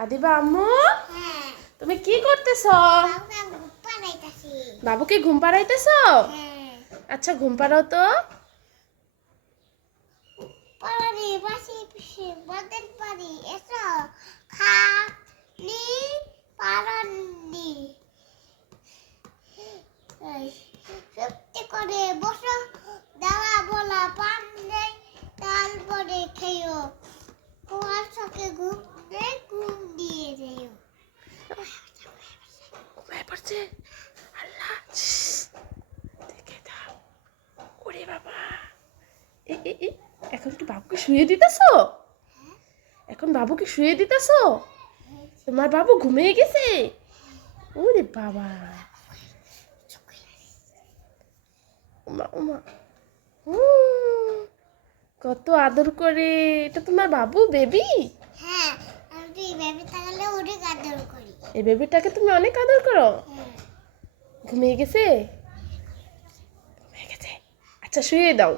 আদিবা আম্মু হ্যাঁ। তুমি কি করতেছ? বাবুকে ঘুম পাড়াইতেছ। হ্যাঁ। আচ্ছা ঘুম পাড়াও তো। সত্যি করে বসো। আল্লাহ দেখে দাও ওরে বাবা। এখন কি বাবুকে শুয়ে দিতেছো? এখন বাবুকে শুয়ে দিতেছো? তোমার বাবু ঘুমিয়ে গেছে? ওরে বাবা। কত আদর করে। এটা তোমার বাবু, বেবি? হ্যাঁ আমি বেবি তাহলে ওরে গাদর করি। এই বেবিটাকে তুমি অনেক আদর করো। হ্যাঁ। ঘুমিয়ে গেছে? ঘুমিয়ে গেছে। আচ্ছা শুয়ে দাও।